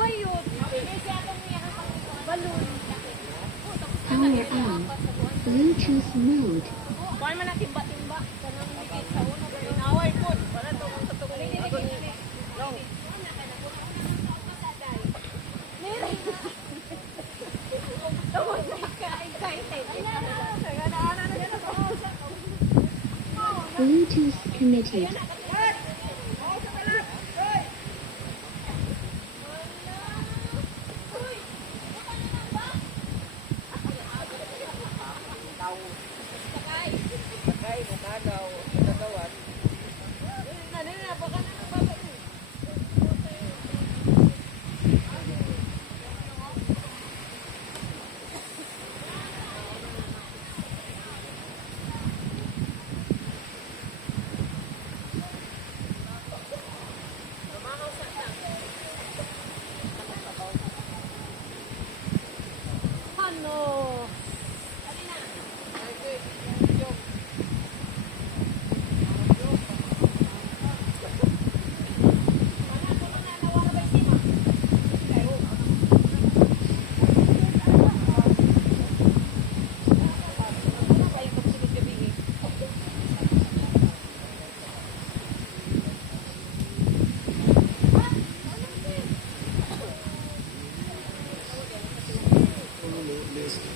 Power on. Bluetooth mode. Kuan man na timba-timba kanang mikit sa uno inaway pod para to kung sa tungod. Bluetooth committed.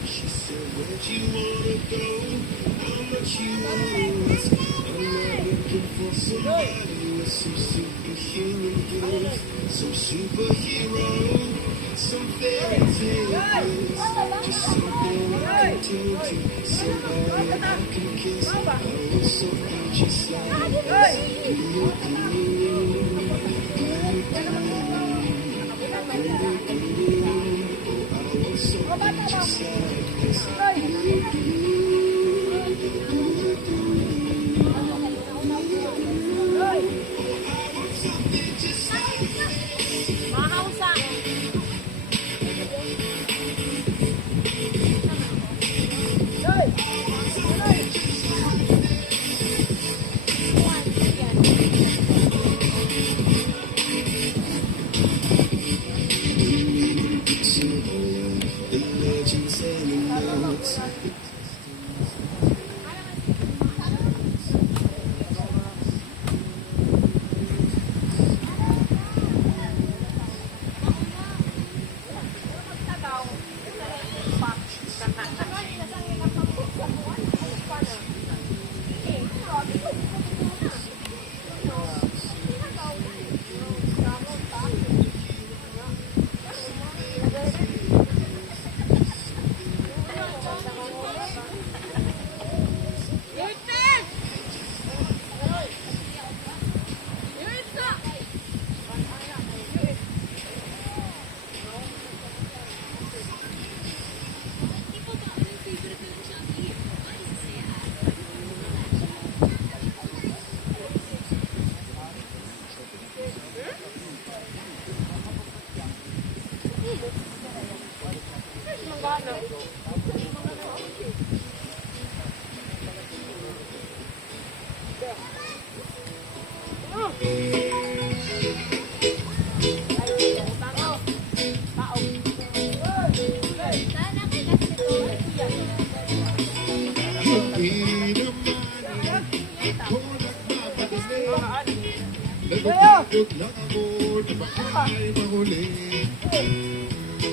She said, where'd you wanna go? How much you wanna risk? I'm not looking for somebody with some superhuman gifts, some superhero, some fairy tales, just something I can turn to, somebody I can kiss. I want something just like this.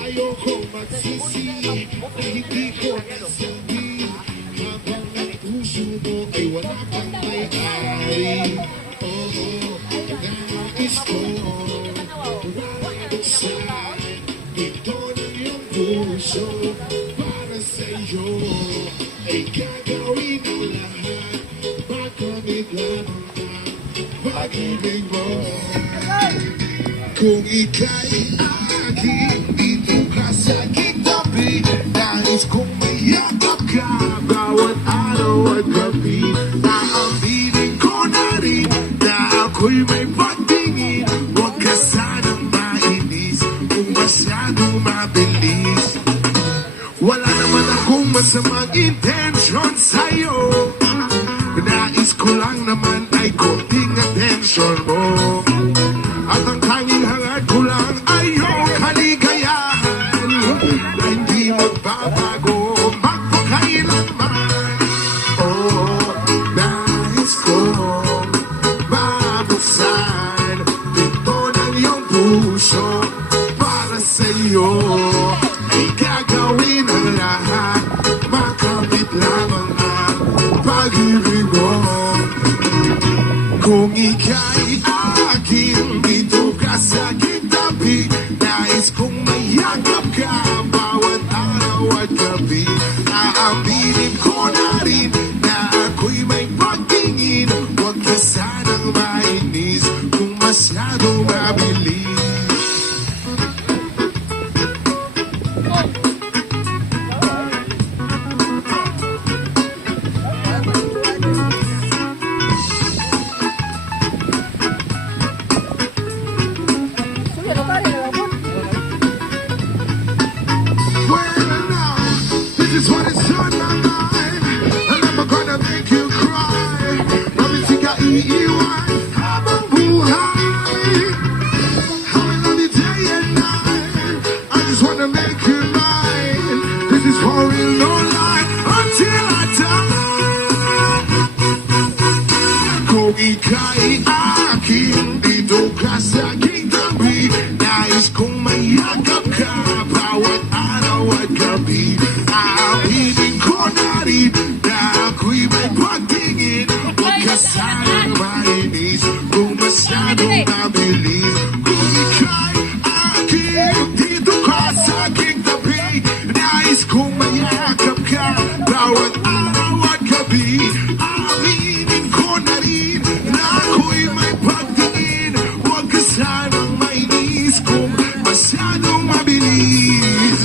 Ayoko magsisi, hindi ko nasabi, habang ang puso mo ay wala pang may-ari. Oo, nais ko buksan ito ng iyong puso para sa'yo ay gagawin ang lahat, makamit lamang ang pag-ibig mo. Kung ika'y aking dito ka sa kitabi, nais kong mayakap ka bawat araw at gabi. Naaminin ko na rin na ako'y may pagtingin. Huwag ka sanang mainis kung masyadong mabilis. Wala naman akong masamang intensyon sa'yo. Nais ko lang naman ay konting atensyon mo. At ang tanging hangad ko lang ay yung puso para sa'yo ay gagawin ang lahat, makamit lamang ang pag-ibig mo. Kung ika'y akin, dito ka sa aking tabi, nais kong mayakap ka bawat araw at gabi. Aaminin ko na rin na ako'y may pagtingin, huwag ka sanang mainis kung masyadong mabilis. Well, now, this is what is on my mind, and I'm gonna make you cry. Mabisi ka iiwan habang buhay. I will love you day and night. I just wanna make you mine. This is for real, no lie, until I die. Kung ika'y akin, dito ka sa aking tabi, nais kong mayakap ka bawat araw at gabi. Aaminin ko na rin na ako'y may pagtingin, huwag ka sanang mainis kung masyadong mabilis. Kung ika'y akin, dito ka sa aking tabi, nais kong mayakap ka bawat araw at gabi. Aaminin ko na rin na ako'y may pagtingin, huwag ka sanang mainis kung masyadong mabilis.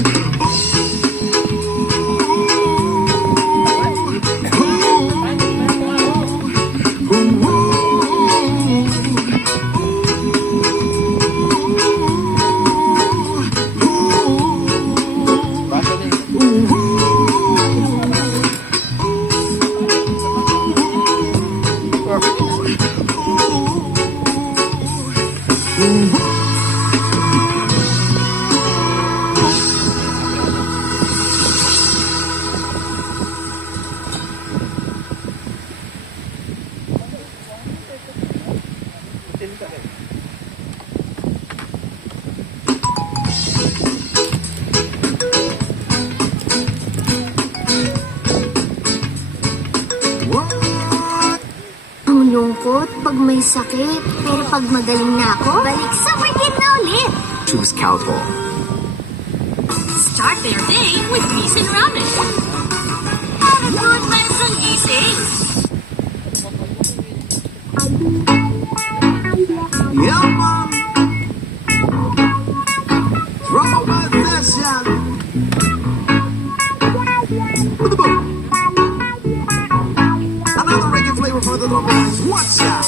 Ang lungkot pag may sakit, pero pag magaling na ako, balik sa workit na ulit. Choose Calpol. Start their day with Gising Ramen. Para good vibes ang gising. Yeah, man. Throwback session. With the boom. Another reggae flavor for the throwbacks. Watch out.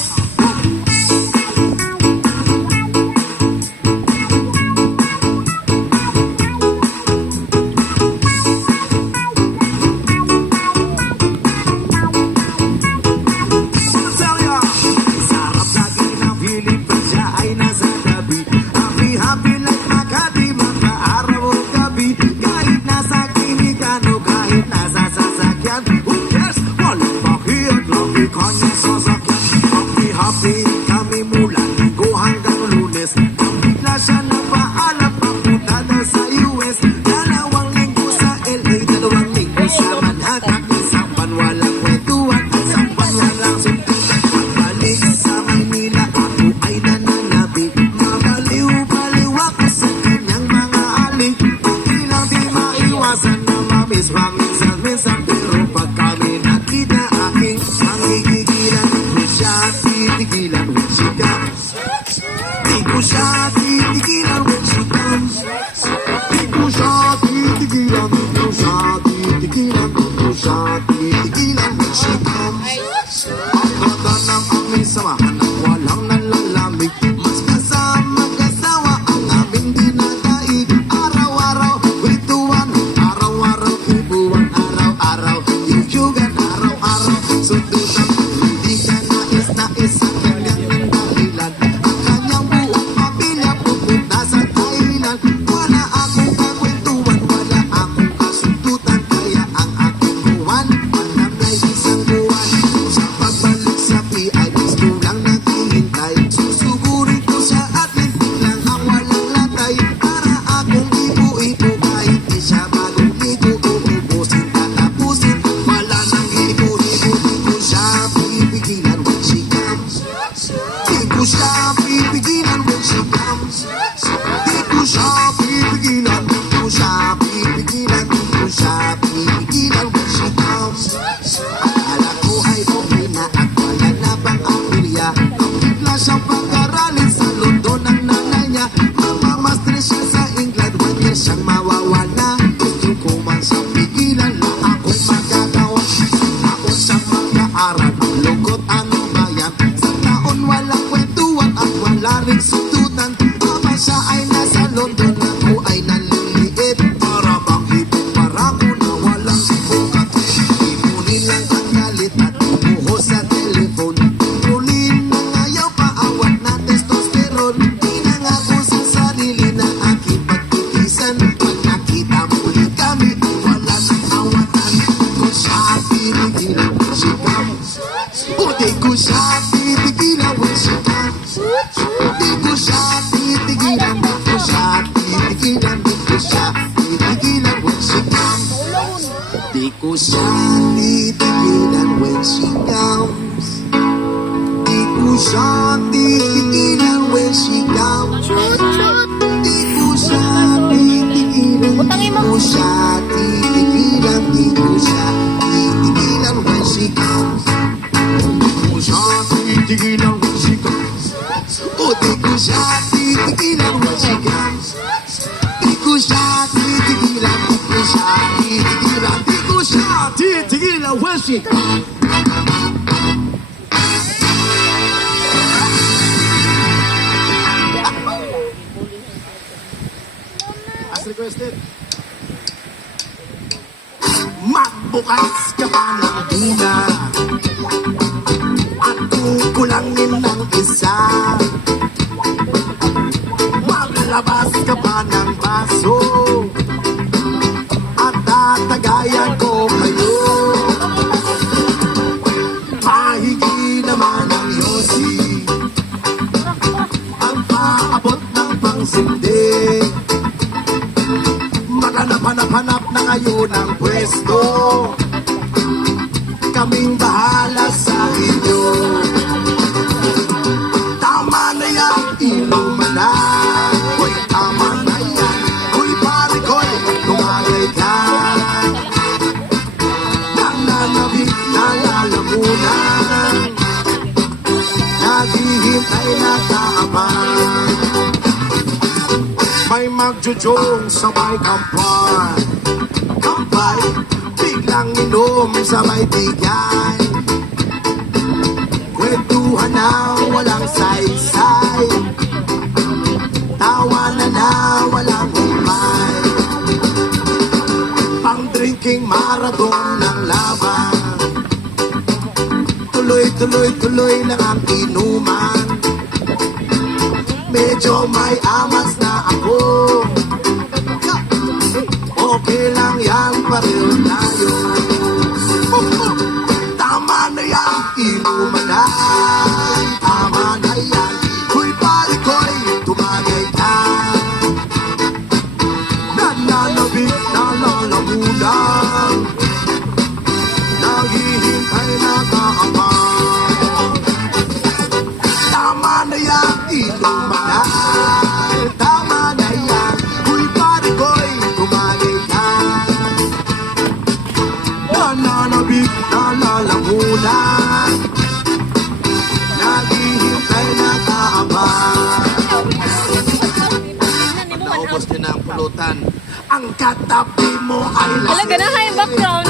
Yoshi. As requested. Magbukas ka pa ng dina at kukulangin ng isa. Maglabas ka pa ng baso at tatagayan ko kayo. Mahigi naman ang Yossi ang paabot ng pangsindi. Maghanap-hanap na kayo ng pwesto. Kaming bahala sa inyo. Tama na yan, inuman na. Uy, tama na yan. Uy, pare ko'y tumagay ka. Nananabik na lalamunan. Naghihintay na kaabang. May magjujong sabay kampay. Kampay, biglang inom sabay bigay. Kwentuhan na walang saysay. Tawanan na walang umay. Pang-drinking marathon ng laban. Tuloy-tuloy-tuloy lang ang inuman. Medyo may amas na ako. Okay lang yan, pareho tayo. Tama na yan, inuman na. Tama na yan, huy pare ko'y tumagay ka. Nananabik na lalamunan. Naghihintay na kaabang. Tama na yan, inuman na. Tama na yan, huy pare ko'y tumagay ka. Nananabik na lalamunan. Naghihintay na kaabang. Tingnan mo, Naubos din ang pulutan. Ang katabi mo ay Wala, ganahan yung background.